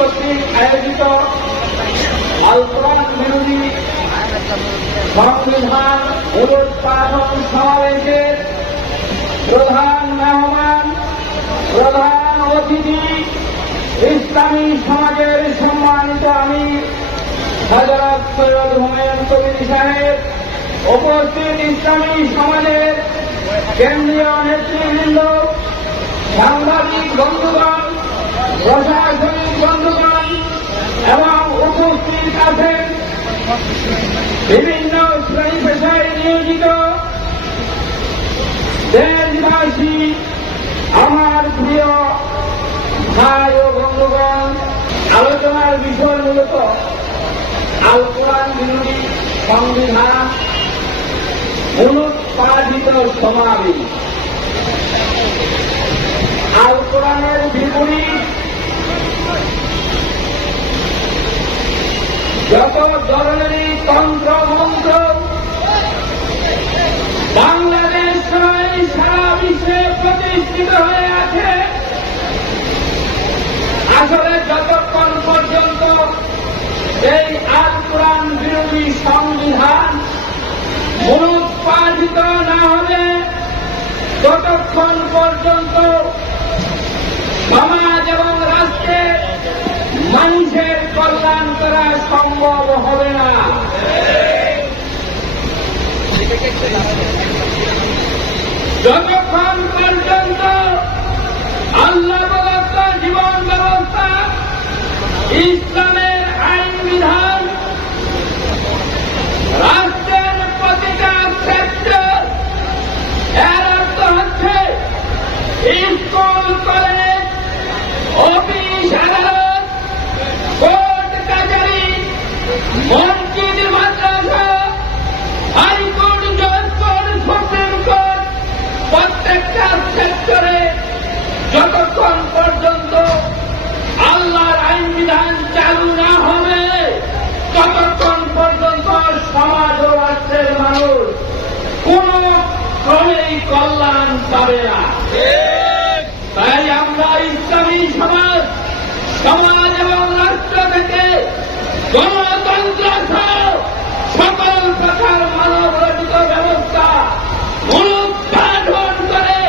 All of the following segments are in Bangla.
কর্তৃক আয়োজিত আল কোরআন বিরোধী সংবিধান উৎপাদন সমাবেশের প্রধান মেহমান, প্রধান অতিথি, ইসলামী সমাজের সম্মানিত আমির হযরত সৈয়দ হুমায়ুন কবির সাহেব, উপস্থিত ইসলামী সমাজের কেন্দ্রীয় নেতৃবৃন্দ, সাংবাদিক বন্ধুগণ, প্রশাসনিক বন্ধুগণ এবং উপস্থিত আছেন বিভিন্ন শ্রেণী পেশায় নিয়োজিত দেশবাসী, আমার প্রিয় ভাই ও বন্ধুগণ। আলোচনার বিষয় মূলত আল কোরআন বিরোধী সংবিধান অনুৎপাদিত সমাবেশ। আল কোরআনের বিপরীত যত ধরনেরই তন্ত্র মন্ত্র বাংলাদেশ সারা বিশ্বে প্রতিষ্ঠিত হয়ে আছে, আসলে যতক্ষণ পর্যন্ত এই আল কোরআন বিরোধী সংবিধান অনুৎপাদিত না হবে ততক্ষণ পর্যন্ত সমাজ এবং রাষ্ট্রে মানুষের কল্যাণ করা সম্ভব হবে না। যতক্ষণ পর্যন্ত আল্লাহ প্রদত্ত জীবন ব্যবস্থা, ইসলামের আইন বিধান রাষ্ট্রের প্রতিটা সেক্টর, এর অর্থ হচ্ছে স্কুল, কলেজ, অফিস, আদালত, কোর্ট কাছারি, মসজিদ, মাদ্রাসা, হাইকোর্ট, জজ কোর্ট, সুপ্রিম কোর্ট, প্রত্যেকটা সেক্টরে যতক্ষণ পর্যন্ত আল্লাহর আইন বিধান চালু না হবে ততক্ষণ পর্যন্ত সমাজ ও রাষ্ট্রের মানুষ কোন ক্রমেই কল্যাণ পাবে না। তাই আমরা ইসলামী সমাজ, সমাজ এবং রাষ্ট্র থেকে গণতন্ত্র সহ সকল প্রকার মানব রচিত ব্যবস্থা অনুৎপাদন করে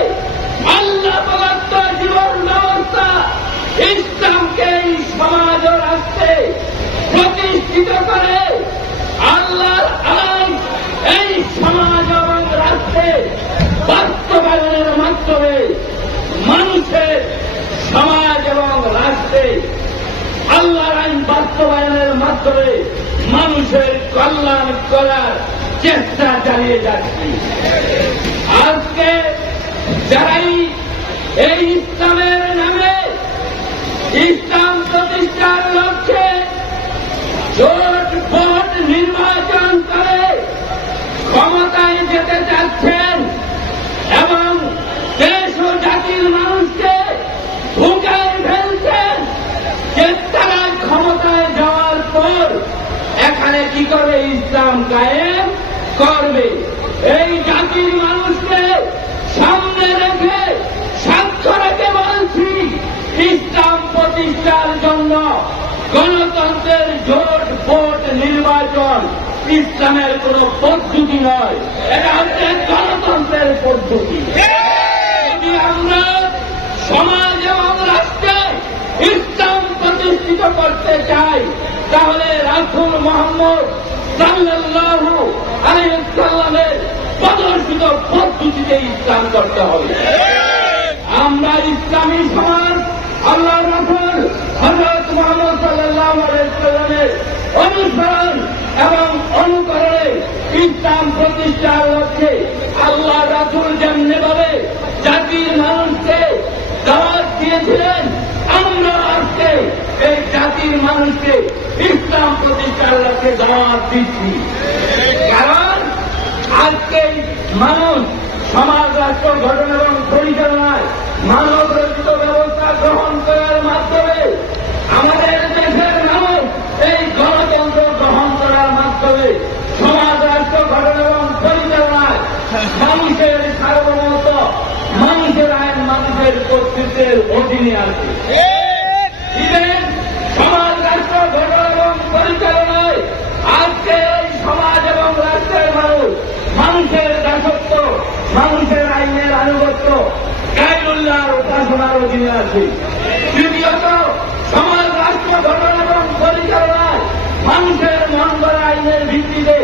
আল্লাহ প্রদত্ত জীবন ব্যবস্থা ইসলামকে এই সমাজ ও রাষ্ট্রে প্রতিষ্ঠিত করে আল্লাহর আইন এই সমাজ এবং রাষ্ট্রে বাস্তবায়নের মাধ্যমে মানুষের, সমাজ এবং রাষ্ট্রে আল্লাহর আইন বাস্তবায়নের মাধ্যমে মানুষের কল্যাণ করার চেষ্টা চালিয়ে যাচ্ছি। আজকে যারাই এই ইসলামের নামে, ইসলাম প্রতিষ্ঠার লক্ষ্যে জোট ভোট নির্বাচন করে ক্ষমতায় যেতে চাচ্ছেন এবং দেশ ও জাতির মানুষকে ঢুকায় ফেলছেন যে তারা ক্ষমতায় যাওয়ার পর এখানে কি করে ইসলাম কায়েম করবে। এই জাতির মানুষকে সামনে রেখে, সাক্ষ্য রেখে বলছি, ইসলাম প্রতিষ্ঠার জন্য গণতন্ত্রের জোট ভোট নির্বাচন ইসলামের কোন পদ্ধতি নয়, এটা হচ্ছে গণতন্ত্রের পদ্ধতি। যদি আমরা সমাজ এবং রাষ্ট্রে ইসলাম প্রতিষ্ঠিত করতে চাই তাহলে রাসূল মুহাম্মদ সাল্লাল্লাহু আলাইহি ওয়াসাল্লামের প্রদর্শিত পদ্ধতিতে ইসলাম করতে হবে। আমরা ইসলামী সমাজ আল্লাহর রাসূল হযরত মুহাম্মদ সাল্লাল্লাহু আলাইহি ওয়াসাল্লামের অনুসরণ এবং অনুকরণে ইসলাম প্রতিষ্ঠার লক্ষ্যে আল্লাহ রাসূল যেমনিভাবে জাতির মানুষকে দাওয়াত দিয়েছিলেন, আমরা আজকে এই জাতির মানুষকে ইসলাম প্রতিষ্ঠার লক্ষ্যে দাওয়াত দিচ্ছি। কারণ আজকে মানুষ সমাজ, রাষ্ট্র গঠন এবং পরিচালনায় মানব রচিত ব্যবস্থা গ্রহণ করার মাধ্যমে আমাদের দেশের মানুষ এই গণতন্ত্র গ্রহণ করার মাধ্যমে সমাজ, রাষ্ট্র গঠন এবং পরিচালনায় মানুষের সার্বভৌমত্ব, মানুষের আইন, মানুষের কর্তৃত্বের অধীনে আছে। মানুষের আইনের আনুগত্য গায়রুল্লাহর উপাসনার অধীনে আছে। তৃতীয়ত, সমাজ রাষ্ট্র গঠন এবং পরিচালনায় মানুষের মন গড়া আইনের ভিত্তিতে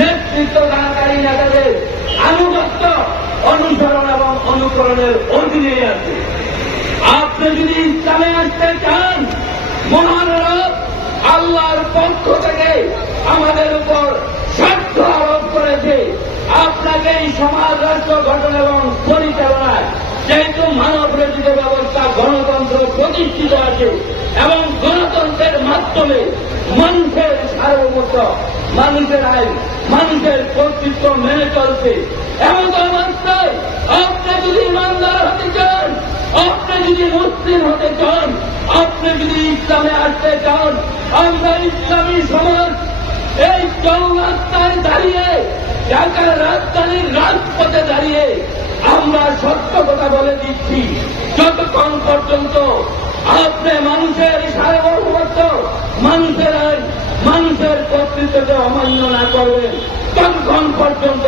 নেতৃত্ব দানকারী নেতাদের আনুগত্য, অনুসরণ এবং অনুকরণের অধীনে আছে। আপনি যদি ইসলামে আসতে চান, মহান রব আল্লাহর পক্ষ থেকে আমাদের উপর শর্ত আরোপ করেছে। আপনাকে এই সমাজ রাষ্ট্র গঠন এবং পরিচালনায় যেহেতু মানব রচিত ব্যবস্থা গণতন্ত্র প্রতিষ্ঠিত আছে এবং গণতন্ত্রের মাধ্যমে মানুষের সার্বভৌমত্ব, মানুষের আইন, মানুষের কর্তৃত্ব মেনে চলছে, এমন অবস্থায় আপনি যদি ইমানদার হতে চান, আপনি যদি মুসলিম হতে চান, আপনি যদি ইসলামে আসতে চান, আমরা ইসলামী সমাজ এই চৌরাস্তায় দাঁড়িয়ে, ঢাকার রাজধানীর রাজপথে দাঁড়িয়ে আমরা সত্য কথা বলে দিচ্ছি, যতক্ষণ পর্যন্ত আপনি মানুষের সার্বভৌমত্ব, মানুষের আইন, মানুষের কর্তৃত্বকে অমান্য না করবেন, ততক্ষণ পর্যন্ত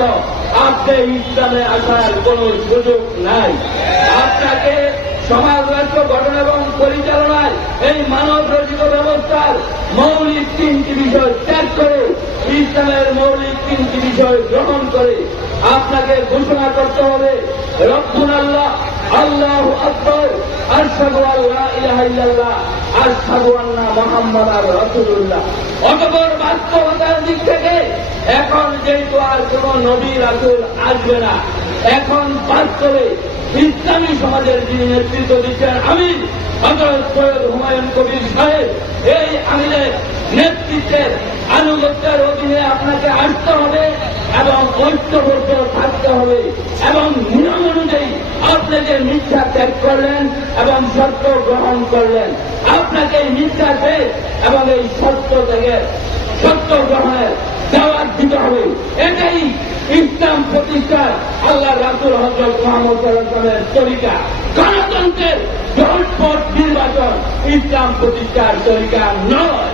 আপনি ইসলামে আসার কোন সুযোগ নাই। আপনাকে সমাজ রাষ্ট্র গঠন এবং পরিচালনায় এই মানব রচিত ব্যবস্থার মৌলিক তিনটি বিষয় ত্যাগ করে ইসলামের মৌলিক তিনটি বিষয় গ্রহণ করে আপনাকে ঘোষণা করতে হবে, রব্বুল আল্লাহ, আল্লাহু আকবার, আশহাদু আল্লা ইলাহা ইল্লাল্লাহ, আশহাদু আন্না মুহাম্মাদার রাসূলুল্লাহ। অতঃপর বাস্তবতার দিক থেকে এখন যেহেতু আর কোন নবী রাসূল আসবে না, এখন বাস্তবে ইসলামী সমাজের যিনি নেতৃত্ব দিচ্ছেন আমির হযরত সৈয়দ হুমায়ুন কবির সাহেব, এই আমিরের নেতৃত্বের আনুগত্যের অধীনে আপনাকে আসতে হবে এবং ঐক্যবদ্ধ থাকতে হবে এবং নিয়ম অনুযায়ী আপনি যে মিথ্যা ত্যাগ করলেন এবং সত্য গ্রহণ করলেন, আপনাকে এই মিথ্যাকে এবং এই সত্য থেকে সত্য গ্রহণের দাওয়াত দিতে হবে। এটাই ইসলাম প্রতিষ্ঠার আল্লাহ রাসূল হযরত মুহাম্মদ সাল্লাল্লাহু আলাইহি ওয়াসাল্লামের তরিকা। গণতন্ত্রের জোটপট নির্বাচন ইসলাম প্রতিষ্ঠার তরিকা নয়।